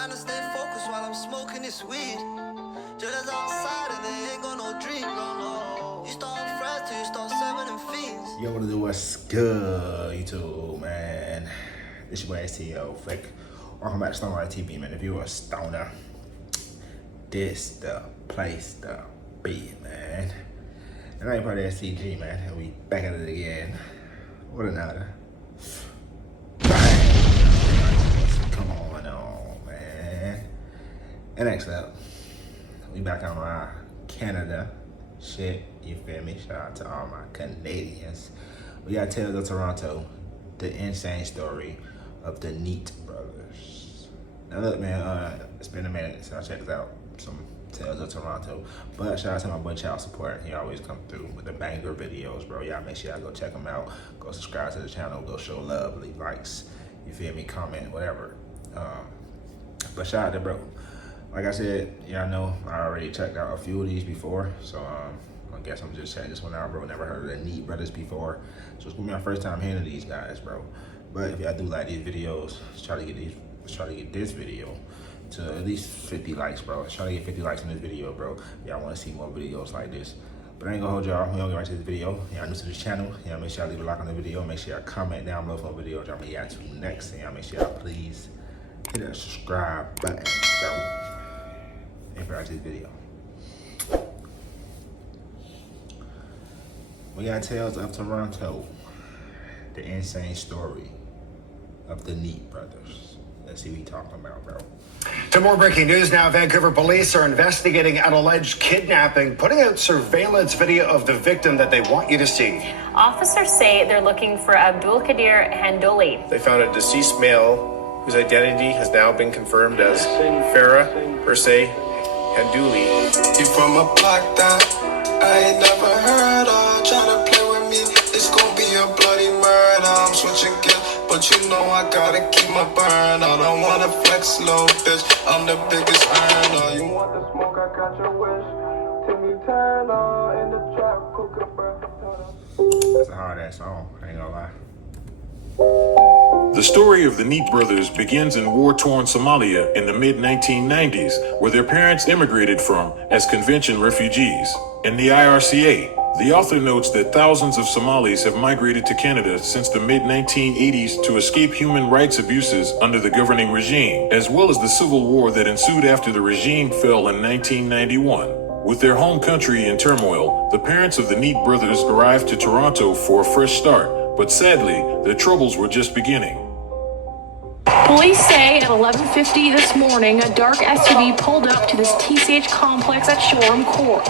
trying to stay focused while I'm smoking this weed. Just outside and they ain't got no dream, no. You start fresh till you start serving them fiends. Yo, what to do? What's good, YouTube, man? This your boy STO, Fake. Welcome back to Stoner TV, man. If you're a stoner, this the place to be, man. And I ain't part of STG, man. And we back at it again. What another? What's going on, man? And next up, we back on our Canada shit, you feel me? Shout out to all my Canadians. We got Tales of Toronto, the insane story of the Neat brothers. Now look, man, it's been a minute since I checked out some Tales of Toronto, but shout out to my boy Child Support. He always come through with the banger videos, bro. Y'all make sure y'all go check him out. Go subscribe to the channel, go show love, leave likes, you feel me, comment, whatever. But shout out to bro. Like I said, y'all know I already checked out a few of these before, so I guess I'm just checking this one out, bro. Never heard of the Neat brothers before, so it's gonna be my first time hearing of these guys, bro. But if y'all do like these videos, let's try to get this video to at least 50 likes, bro. Let's try to get 50 likes on this video, bro. Y'all want to see more videos like this. But I ain't gonna hold y'all. We gonna get right to this video. Y'all new to this channel. Y'all make sure y'all leave a like on the video. Make sure y'all comment down below for videos y'all may react to next. And y'all make sure y'all please hit that subscribe button, bro. And for this video, we got Tales of Toronto, the insane story of the Neat brothers. Let's see what we talking about, bro. To more breaking news now, Vancouver police are investigating an alleged kidnapping, putting out surveillance video of the victim that they want you to see. Officers say they're looking for Abdulkadir Handoli. They found a deceased male whose identity has now been confirmed as Farah Persay Handuli. You from a block that I ain't never heard of. Tryna play with me, it's gonna be a bloody murder. I'm switching gears, but you know I gotta keep my burn. I don't wanna flex, little bitch. I'm the biggest earner. You want the smoke? I got your wish. Timmy Turner in the trap, cooking bread. That's a hard ass song, I ain't gonna lie. The story of the Neat brothers begins in war-torn Somalia in the mid-1990s, where their parents immigrated from as convention refugees. In the IRCA, the author notes that thousands of Somalis have migrated to Canada since the mid-1980s to escape human rights abuses under the governing regime, as well as the civil war that ensued after the regime fell in 1991. With their home country in turmoil, the parents of the Neat brothers arrived to Toronto for a fresh start, but sadly, their troubles were just beginning. Police say at 11:50 this morning, a dark SUV pulled up to this TCH complex at Shoreham Court.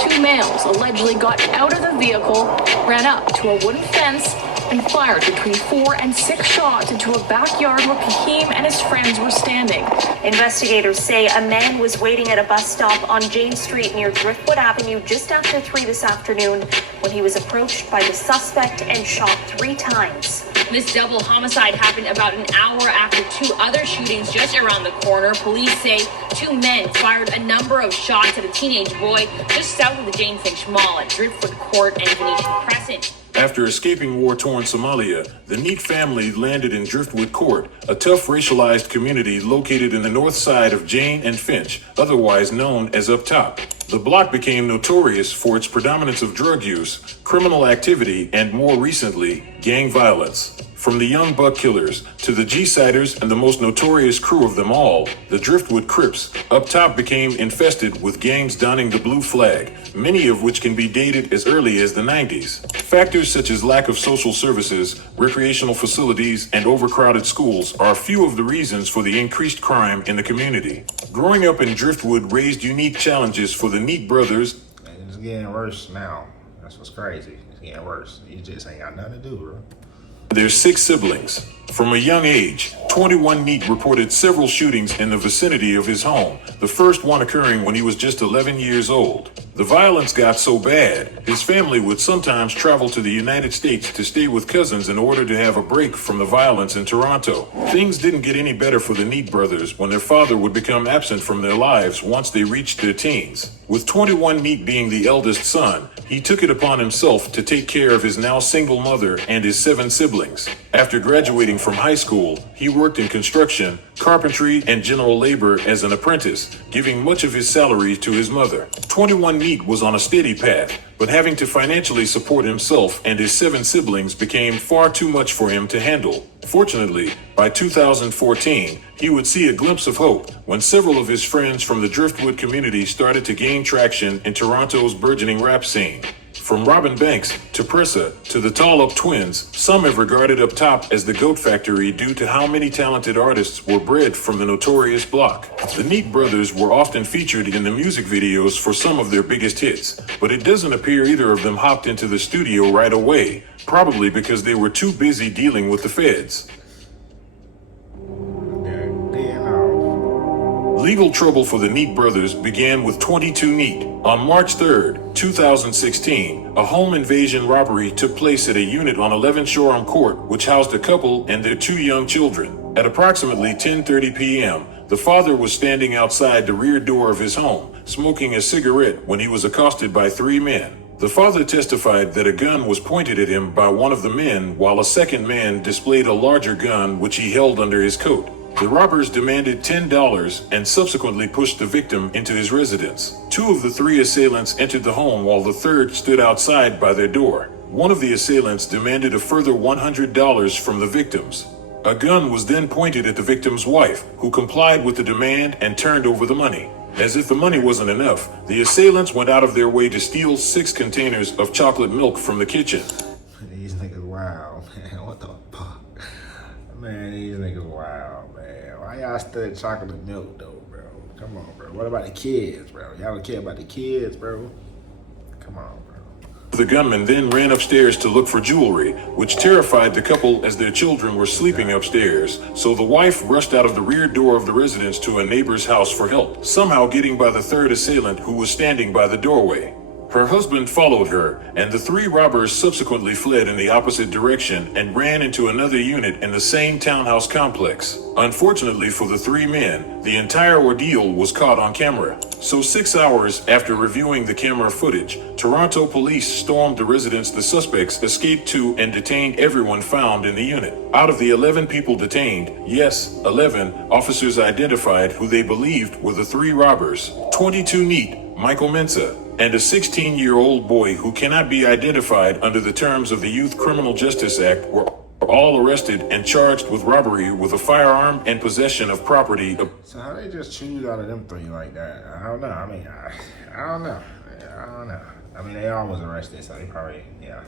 Two males allegedly got out of the vehicle, ran up to a wooden fence, and fired between 4 and 6 shots into a backyard where Kahim and his friends were standing. Investigators say a man was waiting at a bus stop on Jane Street near Driftwood Avenue just after 3 this afternoon when he was approached by the suspect and shot 3 times. This double homicide happened about an hour after 2 other shootings just around the corner. Police say 2 men fired a number of shots at a teenage boy just south of the Jane Finch Mall at Driftwood Court and Venetian Crescent. After escaping war-torn Somalia, the Neat family landed in Driftwood Court, a tough racialized community located in the north side of Jane and Finch, otherwise known as Up Top. The block became notorious for its predominance of drug use, criminal activity, and more recently, gang violence. From the Young Buck Killers to the G-Siders and the most notorious crew of them all, the Driftwood Crips, Up Top became infested with gangs donning the blue flag, many of which can be dated as early as the 90s. Factors such as lack of social services, recreational facilities, and overcrowded schools are a few of the reasons for the increased crime in the community. Growing up in Driftwood raised unique challenges for the Neat brothers. It's getting worse now. That's what's crazy. It's getting worse. You just ain't got nothing to do, bro. There's 6 siblings. From a young age, 21 Neat reported several shootings in the vicinity of his home, the first one occurring when he was just 11 years old. The violence got so bad, his family would sometimes travel to the United States to stay with cousins in order to have a break from the violence in Toronto. Things didn't get any better for the Neat brothers when their father would become absent from their lives once they reached their teens. With 21 Neat being the eldest son, he took it upon himself to take care of his now single mother and his 7 siblings. After graduating from high school, he worked in construction, carpentry, and general labor as an apprentice, giving much of his salary to his mother. 21 Neat was on a steady path, but having to financially support himself and his 7 siblings became far too much for him to handle. Fortunately, by 2014, he would see a glimpse of hope when several of his friends from the Driftwood community started to gain traction in Toronto's burgeoning rap scene. From Robin Banks to Pressa to the Tall Up Twins, some have regarded Up Top as the GOAT factory due to how many talented artists were bred from the notorious block. The Neat brothers were often featured in the music videos for some of their biggest hits, but it doesn't appear either of them hopped into the studio right away, probably because they were too busy dealing with the feds. Legal trouble for the Neat brothers began with 22 Neat. On March 3rd, 2016, a home invasion robbery took place at a unit on 11 Shoreham Court, which housed a couple and their 2 young children. At approximately 10:30 p.m., the father was standing outside the rear door of his home, smoking a cigarette when he was accosted by 3 men. The father testified that a gun was pointed at him by one of the men, while a second man displayed a larger gun which he held under his coat. The robbers demanded $10 and subsequently pushed the victim into his residence. 2 of the 3 assailants entered the home while the third stood outside by their door. One of the assailants demanded a further $100 from the victims. A gun was then pointed at the victim's wife, who complied with the demand and turned over the money. As if the money wasn't enough, the assailants went out of their way to steal 6 containers of chocolate milk from the kitchen. These niggas wild, man. What the fuck? Man, these niggas wild, man. Why y'all study chocolate milk, though, bro? Come on, bro. What about the kids, bro? Y'all don't care about the kids, bro? Come on, bro. The gunman then ran upstairs to look for jewelry, which terrified the couple as their children were sleeping upstairs, so the wife rushed out of the rear door of the residence to a neighbor's house for help, somehow getting by the third assailant who was standing by the doorway. Her husband followed her, and the 3 robbers subsequently fled in the opposite direction and ran into another unit in the same townhouse complex. Unfortunately for the 3 men, the entire ordeal was caught on camera. So 6 hours after reviewing the camera footage, Toronto police stormed the residence the suspects escaped to and detained everyone found in the unit. Out of the 11 people detained, yes, 11, officers identified who they believed were the 3 robbers. 22 Neat, Michael Mensah, and a 16-year-old boy who cannot be identified under the terms of the Youth Criminal Justice Act were all arrested and charged with robbery with a firearm and possession of property. So how they just choose out of them 3 like that? I don't know. I mean, I don't know. I mean, they all was arrested, so they probably, yeah.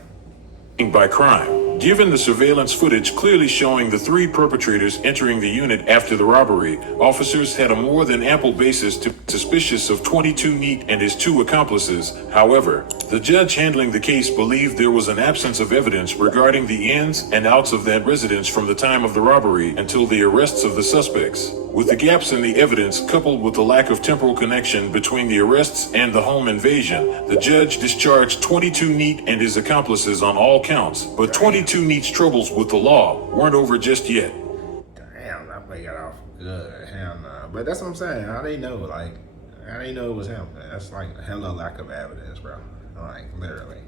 By crime. Given the surveillance footage clearly showing the 3 perpetrators entering the unit after the robbery, officers had a more than ample basis to be suspicious of 22 Neat and his 2 accomplices. However, the judge handling the case believed there was an absence of evidence regarding the ins and outs of that residence from the time of the robbery until the arrests of the suspects. With the gaps in the evidence coupled with the lack of temporal connection between the arrests and the home invasion, the judge discharged 22 Neat and his accomplices on all counts. But 22 Neat's troubles with the law weren't over just yet. Damn, that boy got off good. Hell no. But that's what I'm saying. How they know? Like, how they know it was him? That's like a hella lack of evidence, bro. Like, literally.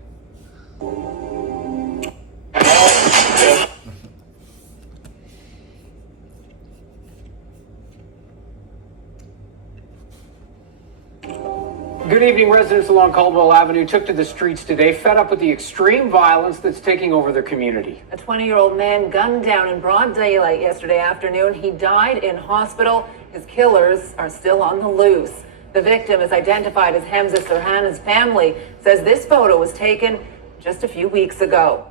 Good evening. Residents along Caldwell Avenue took to the streets today, fed up with the extreme violence that's taking over their community. A 20-year-old man gunned down in broad daylight yesterday afternoon. He died in hospital. His killers are still on the loose. The victim is identified as Hamzeh Serhan. His family says this photo was taken just a few weeks ago.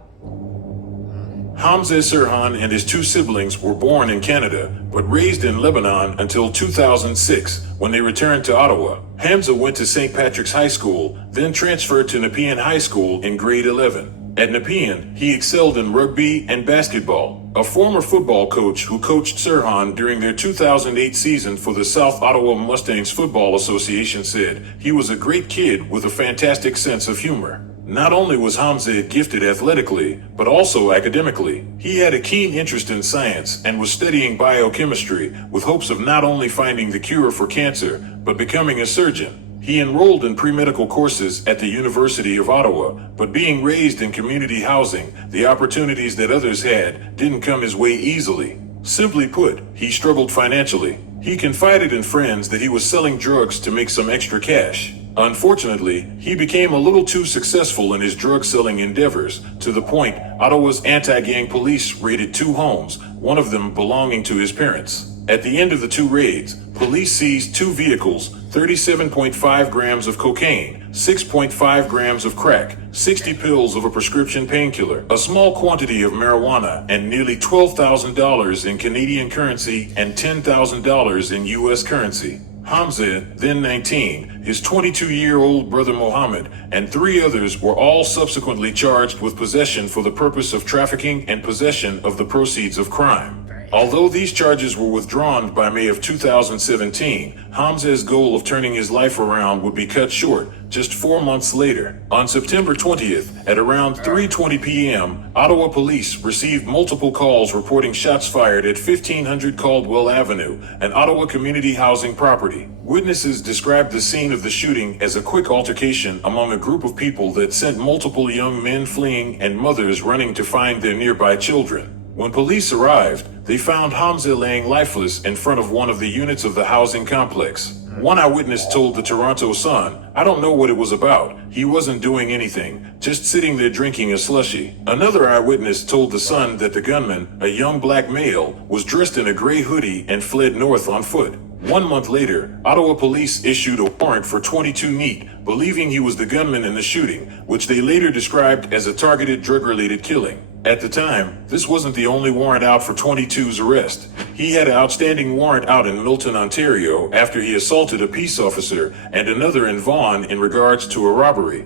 Hamzeh Serhan and his 2 siblings were born in Canada, but raised in Lebanon until 2006, when they returned to Ottawa. Hamzeh went to St. Patrick's High School, then transferred to Nepean High School in grade 11. At Nepean, he excelled in rugby and basketball. A former football coach who coached Serhan during their 2008 season for the South Ottawa Mustangs Football Association said, "He was a great kid with a fantastic sense of humor." Not only was Hamzeh gifted athletically, but also academically. He had a keen interest in science and was studying biochemistry with hopes of not only finding the cure for cancer, but becoming a surgeon. He enrolled in pre-medical courses at the University of Ottawa, but being raised in community housing, the opportunities that others had didn't come his way easily. Simply put, he struggled financially. He confided in friends that he was selling drugs to make some extra cash. Unfortunately, he became a little too successful in his drug-selling endeavors, to the point Ottawa's anti-gang police raided 2 homes, one of them belonging to his parents. At the end of the 2 raids, police seized 2 vehicles, 37.5 grams of cocaine, 6.5 grams of crack, 60 pills of a prescription painkiller, a small quantity of marijuana, and nearly $12,000 in Canadian currency and $10,000 in U.S. currency. Hamzeh, then 19, his 22-year-old brother Mohammed, and 3 others were all subsequently charged with possession for the purpose of trafficking and possession of the proceeds of crime. Although these charges were withdrawn by May of 2017, Hamzeh's goal of turning his life around would be cut short just 4 months later. On September 20th, at around 3:20 p.m., Ottawa police received multiple calls reporting shots fired at 1500 Caldwell Avenue, an Ottawa community housing property. Witnesses described the scene of the shooting as a quick altercation among a group of people that sent multiple young men fleeing and mothers running to find their nearby children. When police arrived, they found Hamzeh laying lifeless in front of one of the units of the housing complex. One eyewitness told the Toronto Sun, "I don't know what it was about. He wasn't doing anything, just sitting there drinking a slushie." Another eyewitness told the Sun that the gunman, a young black male, was dressed in a gray hoodie and fled north on foot. 1 month later, Ottawa police issued a warrant for 22 Neat, believing he was the gunman in the shooting, which they later described as a targeted drug-related killing. At the time, this wasn't the only warrant out for 22's arrest. He had an outstanding warrant out in Milton, Ontario, after he assaulted a peace officer, and another in Vaughan in regards to a robbery.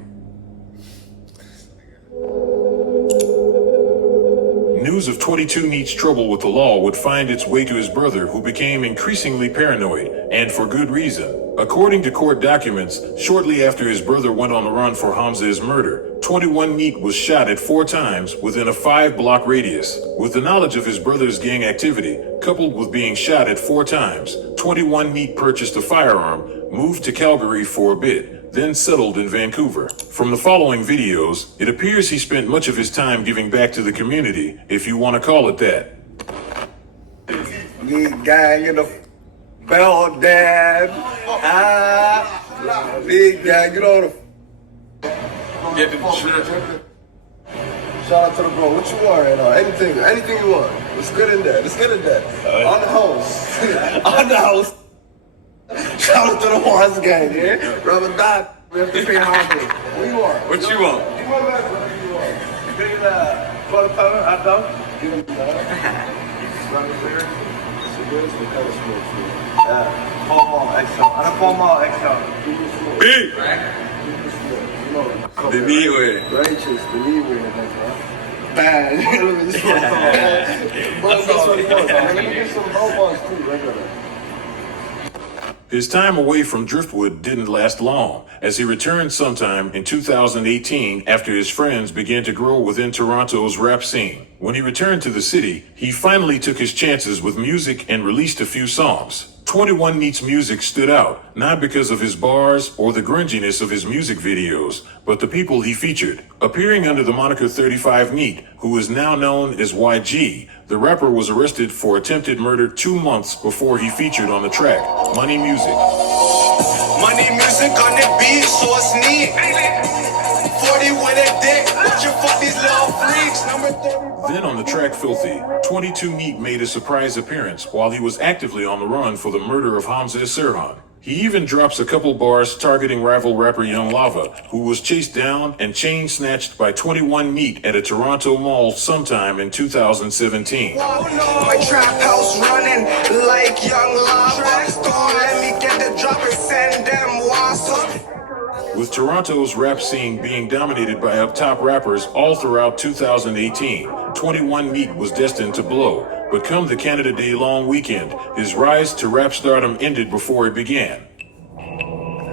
News of 22 Neat's trouble with the law would find its way to his brother, who became increasingly paranoid, and for good reason. According to court documents, shortly after his brother went on the run for Hamzeh's murder, 21 Neat was shot at 4 times within a 5-block radius. With the knowledge of his brother's gang activity, coupled with being shot at 4 times, 21 Neat purchased a firearm, moved to Calgary for a bit, then settled in Vancouver. From the following videos, it appears he spent much of his time giving back to the community, if you want to call it that. Gang in the bell, Dad. Big gang, get on the. Get the trip. Shout out to the bro. What you want right now? Anything you want. It's good in there. On the house. On the house. Shout out to the Horse gang, yeah? Ramadan. We have to pay Harvey. What you want? What you want? You want that? What you want? Big quarter pounder, hot dog. Give him that. Right there. Where's the color smoke food? Paul Mall XL. I'm Paul Mall XL. Big. The knee way. Righteous, the knee way. Bad. Let me get some balls too, regular. His time away from Driftwood didn't last long, as he returned sometime in 2018 after his friends began to grow within Toronto's rap scene. When he returned to the city, he finally took his chances with music and released a few songs. 21 Neat's music stood out, not because of his bars or the grunginess of his music videos, but the people he featured. Appearing under the moniker 35 Neat, who is now known as YG, the rapper was arrested for attempted murder 2 months before he featured on the track, Money Music. Money music on the beat, so it's neat. 40 with a dick, what you fuck these little freaks, number 30. Then on the track Filthy, 22 Neat made a surprise appearance while he was actively on the run for the murder of Hamzeh Serhan. He even drops a couple bars targeting rival rapper Young Lava, who was chased down and chain snatched by 21 Neat at a Toronto mall sometime in 2017. My trap house running like Young Lava. Don't let me get the drop and send them wasps. With Toronto's rap scene being dominated by up-top rappers all throughout 2018, 21 Neat was destined to blow. But come the Canada Day long weekend, his rise to rap stardom ended before it began.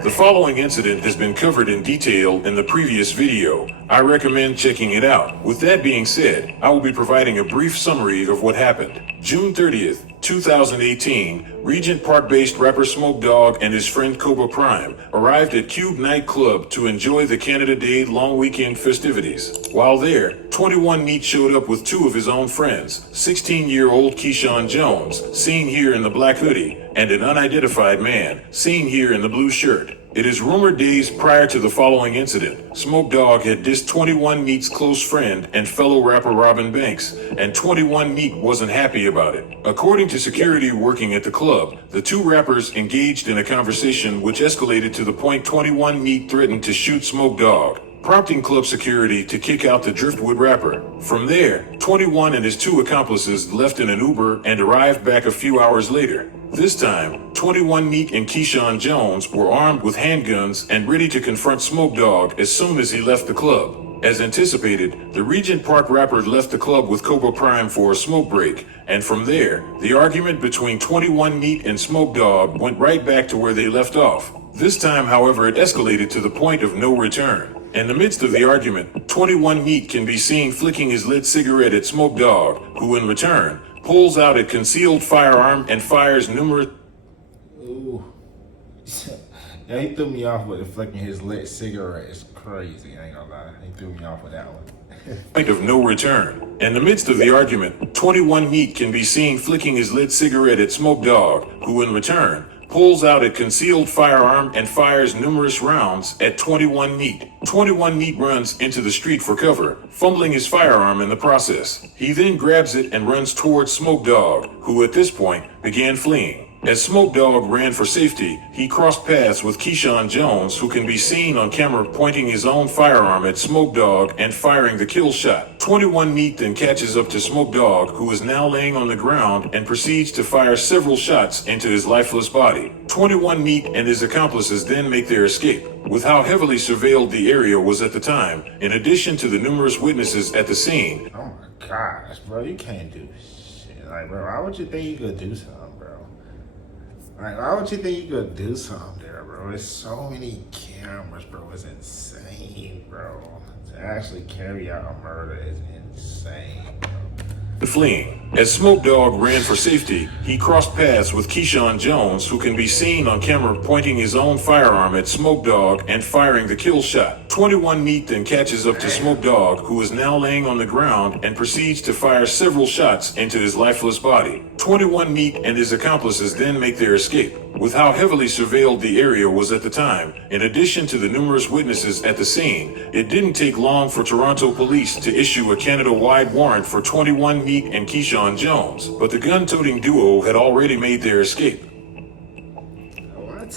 The following incident has been covered in detail in the previous video. I recommend checking it out. With that being said, I will be providing a brief summary of what happened. June 30th, 2018, Regent Park-based rapper Smoke Dogg and his friend Cobra Prime arrived at Cube nightclub to enjoy the Canada Day long weekend festivities. While there, 21 Neat showed up with two of his own friends, 16-year-old Keyshawn Jones, seen here in the black hoodie, and an unidentified man, seen here in the blue shirt. It is rumored days prior to the following incident, Smoke Dogg had dissed 21 Neat's close friend and fellow rapper Robin Banks, and 21 Neat wasn't happy about it. According to security working at the club, the two rappers engaged in a conversation which escalated to the point 21 Neat threatened to shoot Smoke Dogg, prompting club security to kick out the Driftwood rapper. From there, 21 and his two accomplices left in an Uber and arrived back a few hours later. This time, 21 Neat and Keyshawn Jones were armed with handguns and ready to confront Smoke Dogg as soon as he left the club. As anticipated, the Regent Park rapper left the club with Cobra Prime for a smoke break, and from there, the argument between 21 Neat and Smoke Dogg went right back to where they left off. This time, however, it escalated to the point of no return. In the midst of the argument, 21 Neat can be seen flicking his lit cigarette at Smoke Dogg, who in return pulls out a concealed firearm and fires numerous... Ooh. Yeah, he threw me off with flicking his lit cigarette. It's crazy, I ain't gonna lie. He threw me off with that one. Point of no return. In the midst of the argument, 21 Neat can be seen flicking his lit cigarette at Smoke Dogg, who in return pulls out a concealed firearm and fires numerous rounds at 21 Neat. 21 Neat runs into the street for cover, fumbling his firearm in the process. He then grabs it and runs towards Smoke Dogg, who at this point began fleeing. As Smoke Dogg ran for safety, he crossed paths with Keyshawn Jones, who can be seen on camera pointing his own firearm at Smoke Dogg and firing the kill shot. 21 Neat then catches up to Smoke Dogg, who is now laying on the ground, and proceeds to fire several shots into his lifeless body. 21 Neat and his accomplices then make their escape. With how heavily surveilled the area was at the time, in addition to the numerous witnesses at the scene. Oh my gosh, bro, you can't do shit. Like, bro, why would you think you could do something, bro? Like, why would you think you could do something there, bro? There's so many cameras, bro. It's insane, bro. To actually carry out a murder is insane, bro. Fleeing. As Smoke Dogg ran for safety, he crossed paths with Keyshawn Jones, who can be seen on camera pointing his own firearm at Smoke Dogg and firing the kill shot. 21 Neat then catches up to Smoke Dogg, who is now laying on the ground, and proceeds to fire several shots into his lifeless body. 21 Neat and his accomplices then make their escape. With how heavily surveilled the area was at the time, in addition to the numerous witnesses at the scene, it didn't take long for Toronto police to issue a Canada-wide warrant for 21 Neat and Keyshawn Jones, but the gun-toting duo had already made their escape. What?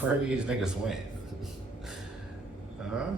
Where do these niggas went? Huh?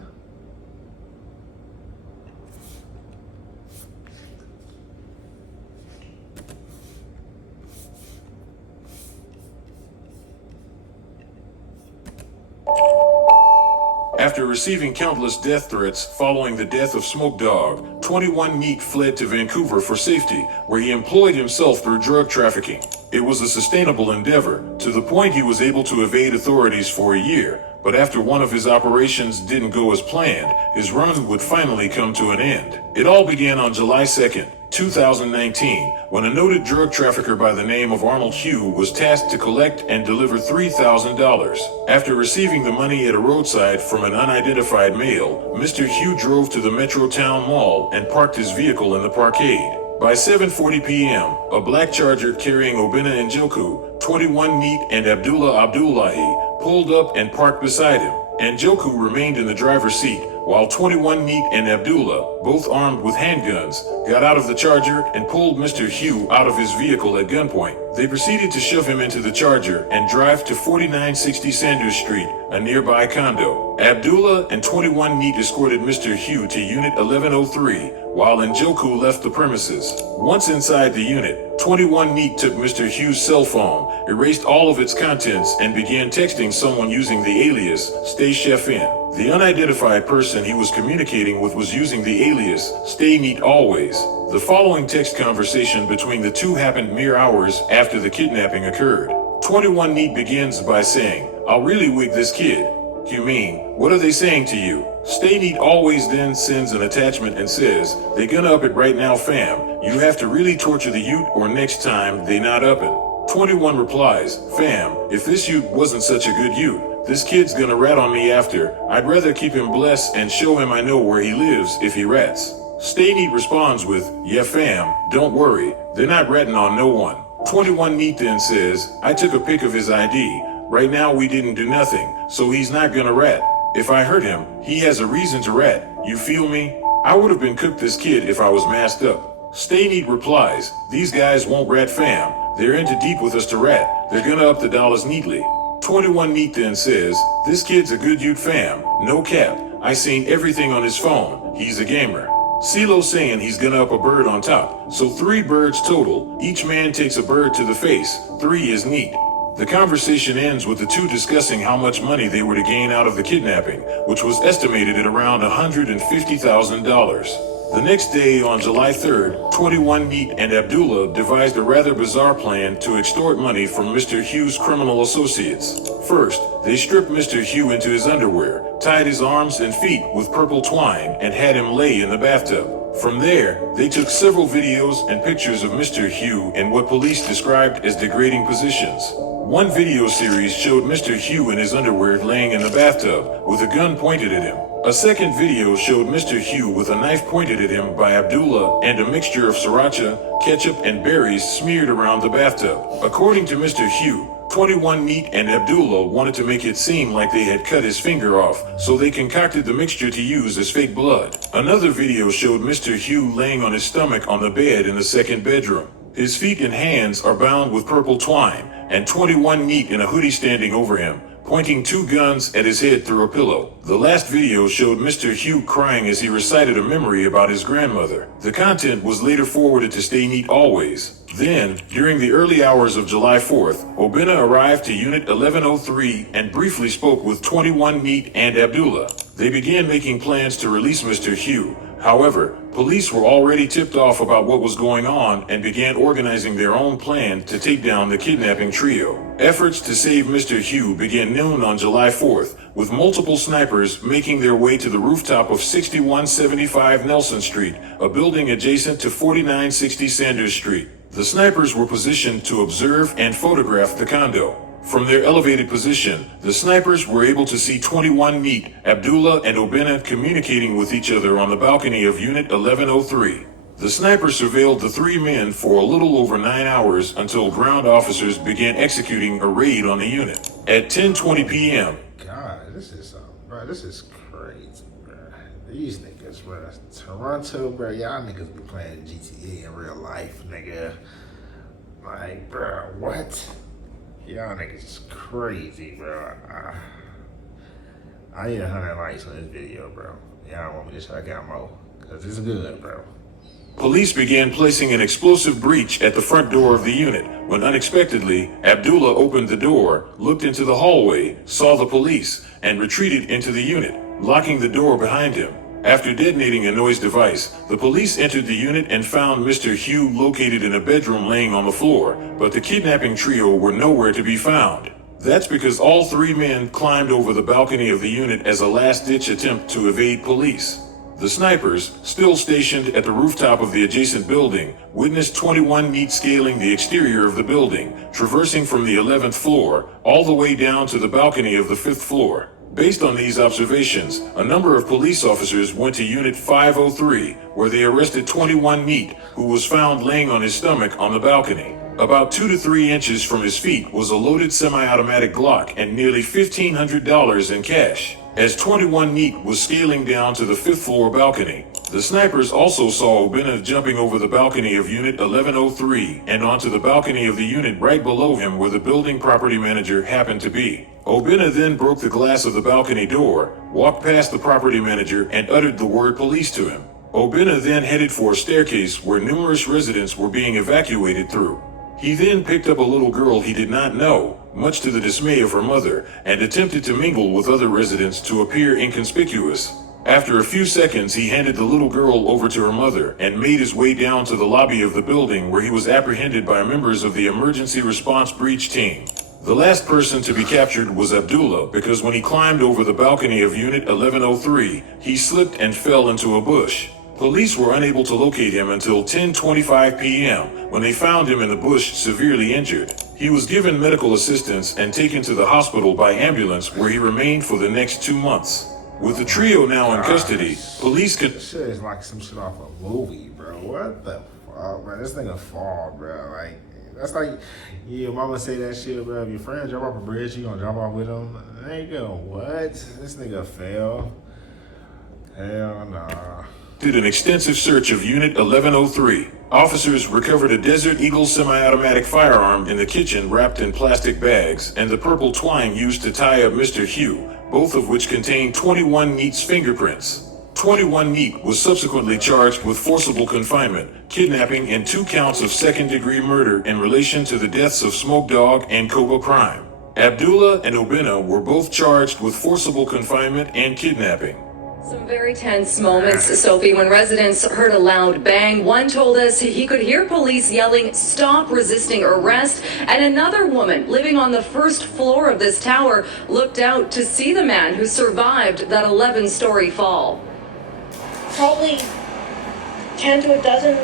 After receiving countless death threats following the death of Smoke Dogg, 21 Neat fled to Vancouver for safety, where he employed himself through drug trafficking. It was a sustainable endeavor, to the point he was able to evade authorities for a year, but after one of his operations didn't go as planned, his run would finally come to an end. It all began on July 2nd, 2019, when a noted drug trafficker by the name of Arnold Hugh was tasked to collect and deliver $3,000. After receiving the money at a roadside from an unidentified male, Mr. Hugh drove to the Metro Town Mall and parked his vehicle in the parkade. By 7:40 p.m., a black Charger carrying Obinna Njoku, 21 Neat, and Abdullah Abdullahi pulled up and parked beside him. Njoku remained in the driver's seat, while 21 Neat and Abdullah, both armed with handguns, got out of the Charger and pulled Mr. Hugh out of his vehicle at gunpoint. They proceeded to shove him into the Charger and drive to 4960 Sanders Street, a nearby condo. Abdullah and 21 Neat escorted Mr. Hugh to Unit 1103, while Njoku left the premises. Once inside the unit, 21 Neat took Mr. Hugh's cell phone, erased all of its contents, and began texting someone using the alias, Stay Chef In. The unidentified person he was communicating with was using the alias, Stay Neat Always. The following text conversation between the two happened mere hours after the kidnapping occurred. 21 Neat begins by saying, "I'll really wig this kid." "You mean, what are they saying to you?" Stay Neat Always then sends an attachment and says, "They gonna up it right now, fam. You have to really torture the Ute or next time they not uppin'." 21 replies, "Fam, if this Ute wasn't such a good Ute, this kid's gonna rat on me after. I'd rather keep him blessed and show him I know where he lives if he rats." Stay Neat responds with, "Yeah fam, don't worry, they're not ratting on no one." 21 Neat then says, "I took a pic of his ID. Right now we didn't do nothing, so he's not gonna rat. If I hurt him, he has a reason to rat. You feel me? I would have been cooked this kid if I was masked up." Stay Neat replies, "These guys won't rat fam. They're into deep with us to rat. They're gonna up the dollars neatly." 21 Neat then says, "This kid's a good Ute fam. No cap. I seen everything on his phone. He's a gamer." CeeLo saying he's gonna up a bird on top. So 3 birds total. Each man takes a bird to the face. 3 is neat. The conversation ends with the two discussing how much money they were to gain out of the kidnapping, which was estimated at around $150,000. The next day, on July 3rd, 21 Neat and Abdullah devised a rather bizarre plan to extort money from Mr. Hugh's criminal associates. First, they stripped Mr. Hugh into his underwear, tied his arms and feet with purple twine, and had him lay in the bathtub. From there, they took several videos and pictures of Mr. Hugh in what police described as degrading positions. One video series showed Mr. Hugh in his underwear laying in the bathtub with a gun pointed at him. A second video showed Mr. Hugh with a knife pointed at him by Abdullah and a mixture of sriracha, ketchup, and berries smeared around the bathtub. According to Mr. Hugh, 21 Neat and Abdullah wanted to make it seem like they had cut his finger off, so they concocted the mixture to use as fake blood. Another video showed Mr. Hugh laying on his stomach on the bed in the second bedroom. His feet and hands are bound with purple twine, and 21 Neat in a hoodie standing over him, pointing 2 guns at his head through a pillow. The last video showed Mr. Hugh crying as he recited a memory about his grandmother. The content was later forwarded to Stay Neat Always. Then, during the early hours of July 4th, Obinna arrived to Unit 1103 and briefly spoke with 21 Neat and Abdullah. They began making plans to release Mr. Hugh. However, police were already tipped off about what was going on and began organizing their own plan to take down the kidnapping trio. Efforts to save Mr. Hugh began noon on July 4th, with multiple snipers making their way to the rooftop of 6175 Nelson Street, a building adjacent to 4960 Sanders Street. The snipers were positioned to observe and photograph the condo. From their elevated position, the snipers were able to see 21 Neat, Abdullah, and Obinna communicating with each other on the balcony of Unit 1103. The snipers surveilled the 3 men for a little over 9 hours until ground officers began executing a raid on the unit. At 10:20 p.m. God, this is crazy, bro. These niggas, bro. Toronto, bro. Y'all niggas be playing GTA in real life, nigga. Like, bro, what? Y'all niggas is crazy, bro. I need 100 likes on this video, bro. Y'all want me to check out more? Because it's good, bro. Police began placing an explosive breach at the front door of the unit when unexpectedly, Abdullah opened the door, looked into the hallway, saw the police, and retreated into the unit, locking the door behind him. After detonating a noise device, the police entered the unit and found Mr. Hugh located in a bedroom laying on the floor, but the kidnapping trio were nowhere to be found. That's because all 3 men climbed over the balcony of the unit as a last-ditch attempt to evade police. The snipers, still stationed at the rooftop of the adjacent building, witnessed 21 Neat scaling the exterior of the building, traversing from the 11th floor all the way down to the balcony of the 5th floor. Based on these observations, a number of police officers went to Unit 503, where they arrested 21 Neat, who was found laying on his stomach on the balcony. About 2 to 3 inches from his feet was a loaded semi-automatic Glock and nearly $1,500 in cash. As 21 Neat was scaling down to the 5th floor balcony, the snipers also saw Obinna jumping over the balcony of Unit 1103 and onto the balcony of the unit right below him where the building property manager happened to be. Obinna then broke the glass of the balcony door, walked past the property manager, and uttered the word police to him. Obinna then headed for a staircase where numerous residents were being evacuated through. He then picked up a little girl he did not know, much to the dismay of her mother, and attempted to mingle with other residents to appear inconspicuous. After a few seconds, he handed the little girl over to her mother and made his way down to the lobby of the building where he was apprehended by members of the emergency response breach team. The last person to be captured was Abdullah because when he climbed over the balcony of Unit 1103, he slipped and fell into a bush. Police were unable to locate him until 10:25 p.m. when they found him in the bush severely injured. He was given medical assistance and taken to the hospital by ambulance where he remained for the next 2 months. With the trio now in custody, police could... This shit is like some shit off a movie, bro. What the fuck, man? This nigga fall, bro. Like, that's like, yeah, mama say that shit, bro. If your friend jump off a bridge, you gonna jump off with him? Nigga, what? This nigga fell? Hell nah. Did an extensive search of Unit 1103. Officers recovered a Desert Eagle semi-automatic firearm in the kitchen wrapped in plastic bags and the purple twine used to tie up Mr. Hugh, both of which contained 21 Neat's fingerprints. 21 Neat was subsequently charged with forcible confinement, kidnapping, and 2 counts of second-degree murder in relation to the deaths of Smoke Dog and Koba Prime. Abdullah and Obina were both charged with forcible confinement and kidnapping. Some very tense moments, Sophie, when residents heard a loud bang. One told us he could hear police yelling, "Stop resisting arrest." And another woman living on the first floor of this tower looked out to see the man who survived that 11-story fall. Probably 10 to a dozen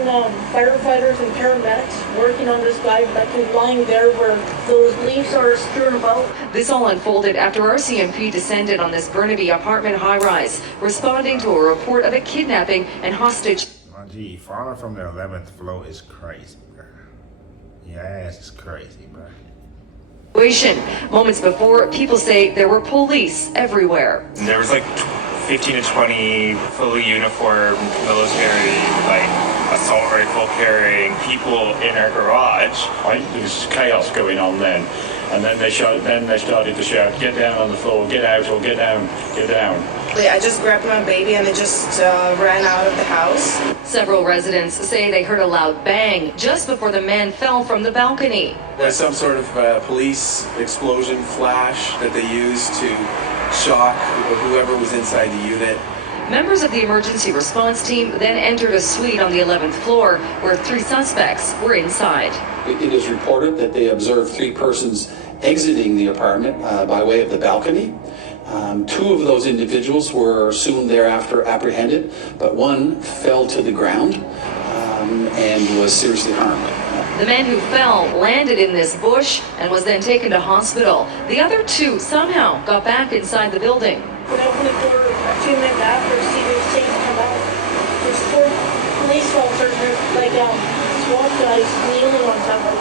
firefighters and paramedics working on this guy that's lying there where those leaves are strewn about. This all unfolded after RCMP descended on this Burnaby apartment high-rise, responding to a report of a kidnapping and hostage. Oh, gee, falling from the 11th floor is crazy, bro. Your ass is crazy, bro. Moments before, people say there were police everywhere. There was like 15 to 20 fully uniformed military, like assault rifle carrying people in our garage. There was chaos going on then, and then they started to shout, "Get down on the floor, get out, or get down, get down." I just grabbed my baby and they just ran out of the house. Several residents say they heard a loud bang just before the man fell from the balcony. There's some sort of police explosion flash that they used to shock whoever was inside the unit. Members of the emergency response team then entered a suite on the 11th floor where 3 suspects were inside. It is reported that they observed 3 persons exiting the apartment by way of the balcony. 2 of those individuals were soon thereafter apprehended, but one fell to the ground and was seriously harmed. The man who fell landed in this bush and was then taken to hospital. The other 2 somehow got back inside the building. When I opened the door a few minutes after, see those things come out. There's 4 police officers, like SWAT guys, kneeling on somebody.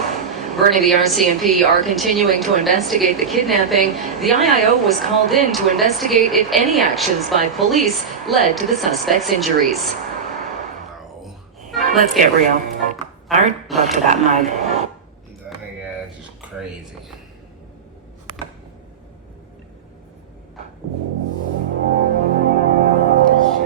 Burnaby RCMP are continuing to investigate the kidnapping. The IIO was called in to investigate if any actions by police led to the suspect's injuries. Let's get real. Art, up to that mug. That nigga is just crazy.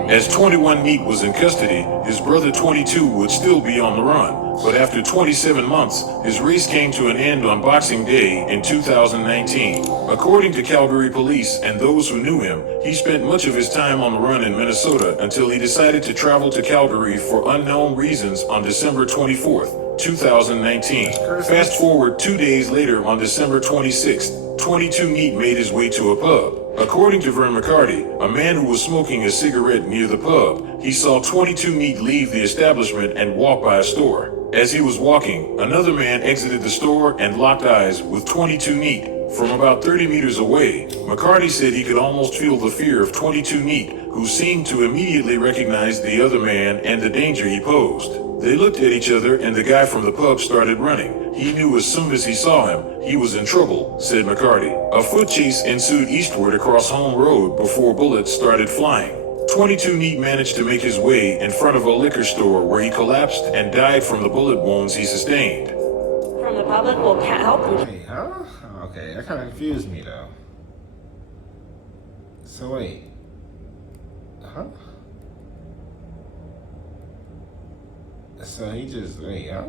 As 21 Neat was in custody, his brother 22 would still be on the run. But after 27 months, his race came to an end on Boxing Day in 2019. According to Calgary police and those who knew him, he spent much of his time on the run in Minnesota until he decided to travel to Calgary for unknown reasons on December 24th, 2019. Fast forward 2 days later on December 26th, 22 Neat made his way to a pub. According to Vern McCarty, a man who was smoking a cigarette near the pub, he saw 22 Neat leave the establishment and walk by a store. As he was walking, another man exited the store and locked eyes with 22 Neat from about 30 meters away. McCarty said he could almost feel the fear of 22 Neat, who seemed to immediately recognize the other man and the danger he posed. They looked at each other and the guy from the pub started running. He knew as soon as he saw him, he was in trouble, said McCarty. A foot chase ensued eastward across Home Road before bullets started flying. 22 Neat managed to make his way in front of a liquor store where he collapsed and died from the bullet wounds he sustained. From the public will help him. Wait, huh? Okay, that kind of confused me though. So wait, huh? So he just, wait, huh?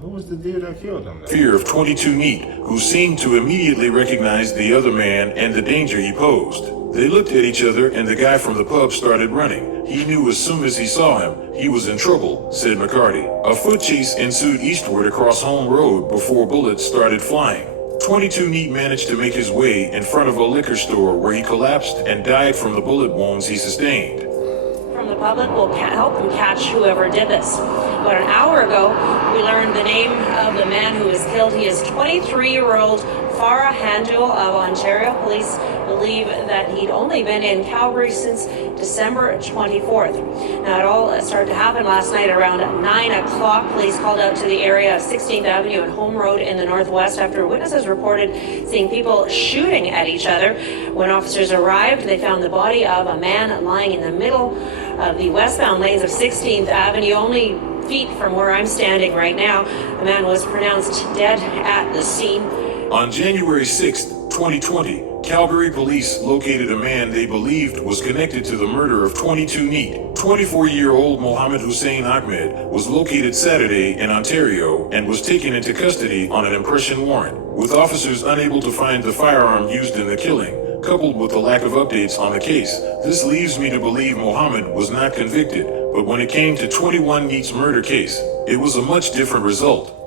Who was the dude that killed him? Fear of 22 Neat, who seemed to immediately recognize the other man and the danger he posed. They looked at each other and the guy from the pub started running. He knew as soon as he saw him, he was in trouble, said McCarty. A foot chase ensued eastward across Home Road before bullets started flying. 22 Neat managed to make his way in front of a liquor store where he collapsed and died from the bullet wounds he sustained. From the public will help them catch whoever did this. About an hour ago, we learned the name of the man who was killed. He is 23-year-old Farah Handel of Ontario. Police believe that he'd only been in Calgary since December 24th. Now, it all started to happen last night around 9 o'clock. Police called out to the area of 16th Avenue and Home Road in the Northwest after witnesses reported seeing people shooting at each other. When officers arrived, they found the body of a man lying in the middle of the westbound lanes of 16th Avenue, only feet from where I'm standing right now. The man was pronounced dead at the scene. On January 6, 2020, Calgary police located a man they believed was connected to the murder of 22 Neat. 24-year-old Mohammed Hussein Ahmed was located Saturday in Ontario and was taken into custody on an impression warrant, with officers unable to find the firearm used in the killing. Coupled with the lack of updates on the case, this leaves me to believe Mohammed was not convicted, but when it came to 21 Neat's murder case, it was a much different result.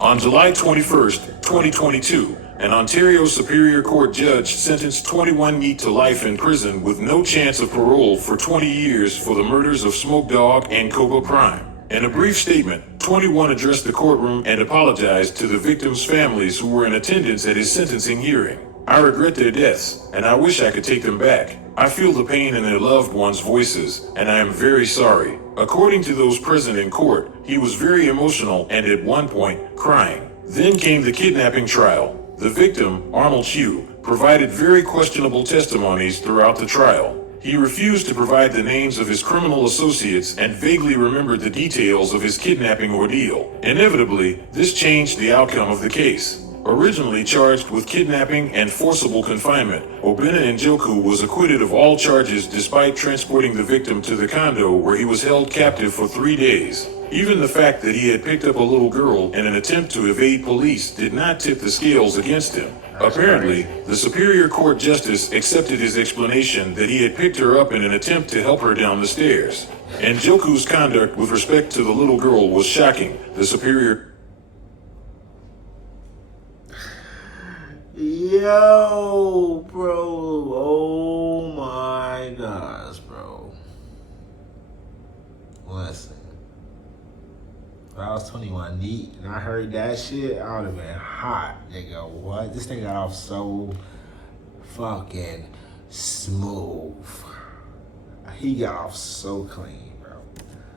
On July 21st, 2022, an Ontario Superior Court judge sentenced 21 Neat to life in prison with no chance of parole for 20 years for the murders of Smoke Dog and Cobra Prime. In a brief statement, 21 addressed the courtroom and apologized to the victims' families who were in attendance at his sentencing hearing. I regret their deaths, and I wish I could take them back. I feel the pain in their loved ones' voices, and I am very sorry. According to those present in court, he was very emotional and at one point crying. Then came the kidnapping trial. The victim, Arnold Hugh, provided very questionable testimonies throughout the trial. He refused to provide the names of his criminal associates and vaguely remembered the details of his kidnapping ordeal. Inevitably, this changed the outcome of the case. Originally charged with kidnapping and forcible confinement, Obinna Njoku was acquitted of all charges despite transporting the victim to the condo where he was held captive for 3 days. Even the fact that he had picked up a little girl in an attempt to evade police did not tip the scales against him. Apparently, the Superior Court Justice accepted his explanation that he had picked her up in an attempt to help her down the stairs. Njoku's conduct with respect to the little girl was shocking. The Superior Yo, bro. Oh my gosh, bro. Listen. If I was 21 Neat and I heard that shit, I would have been hot. Nigga, what? This thing got off so fucking smooth. He got off so clean, bro.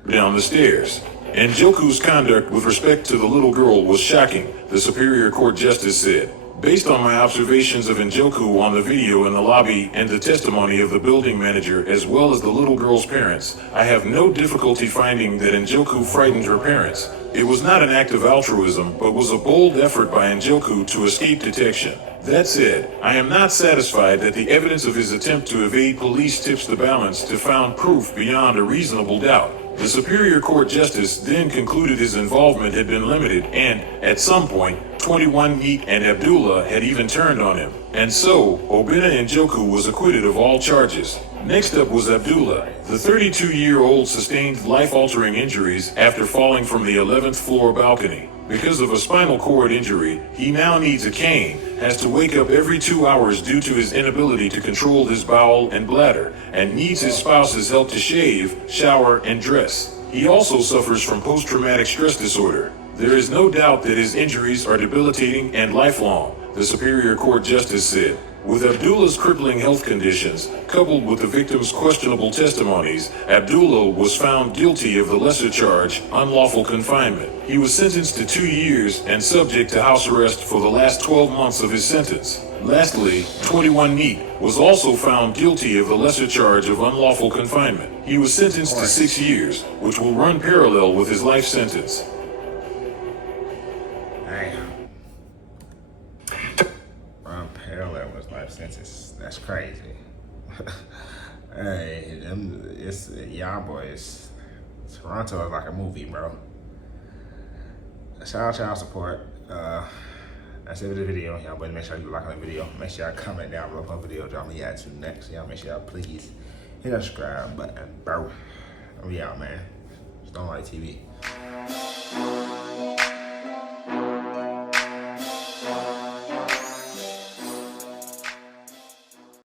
Down the stairs. Njoku's conduct with respect to the little girl was shocking, the Superior Court Justice said. Based on my observations of Njoku on the video in the lobby and the testimony of the building manager as well as the little girl's parents, I have no difficulty finding that Njoku frightened her parents. It was not an act of altruism, but was a bold effort by Njoku to escape detection. That said, I am not satisfied that the evidence of his attempt to evade police tips the balance to found proof beyond a reasonable doubt. The Superior Court Justice then concluded his involvement had been limited and, at some point, 21 Neat and Abdullah had even turned on him. And so, Obinna Njoku was acquitted of all charges. Next up was Abdullah. The 32-year-old sustained life-altering injuries after falling from the 11th floor balcony. Because of a spinal cord injury, he now needs a cane, has to wake up every 2 hours due to his inability to control his bowel and bladder, and needs his spouse's help to shave, shower, and dress. He also suffers from post-traumatic stress disorder. There is no doubt that his injuries are debilitating and lifelong, the Superior Court Justice said. With Abdullah's crippling health conditions, coupled with the victim's questionable testimonies, Abdullah was found guilty of the lesser charge, unlawful confinement. He was sentenced to 2 years and subject to house arrest for the last 12 months of his sentence. Lastly, 21 Neat was also found guilty of the lesser charge of unlawful confinement. He was sentenced to 6 years, which will run parallel with his life sentence. Sentence. That's crazy. Hey, it's y'all boys. Toronto is like a movie, bro. Shout out child support. That's it for the video. Y'all boys, make sure you like on the video. Make sure y'all comment down below what video y'all me at to next. Y'all make sure y'all please hit that subscribe button, bro. We out, man. Just don't like TV.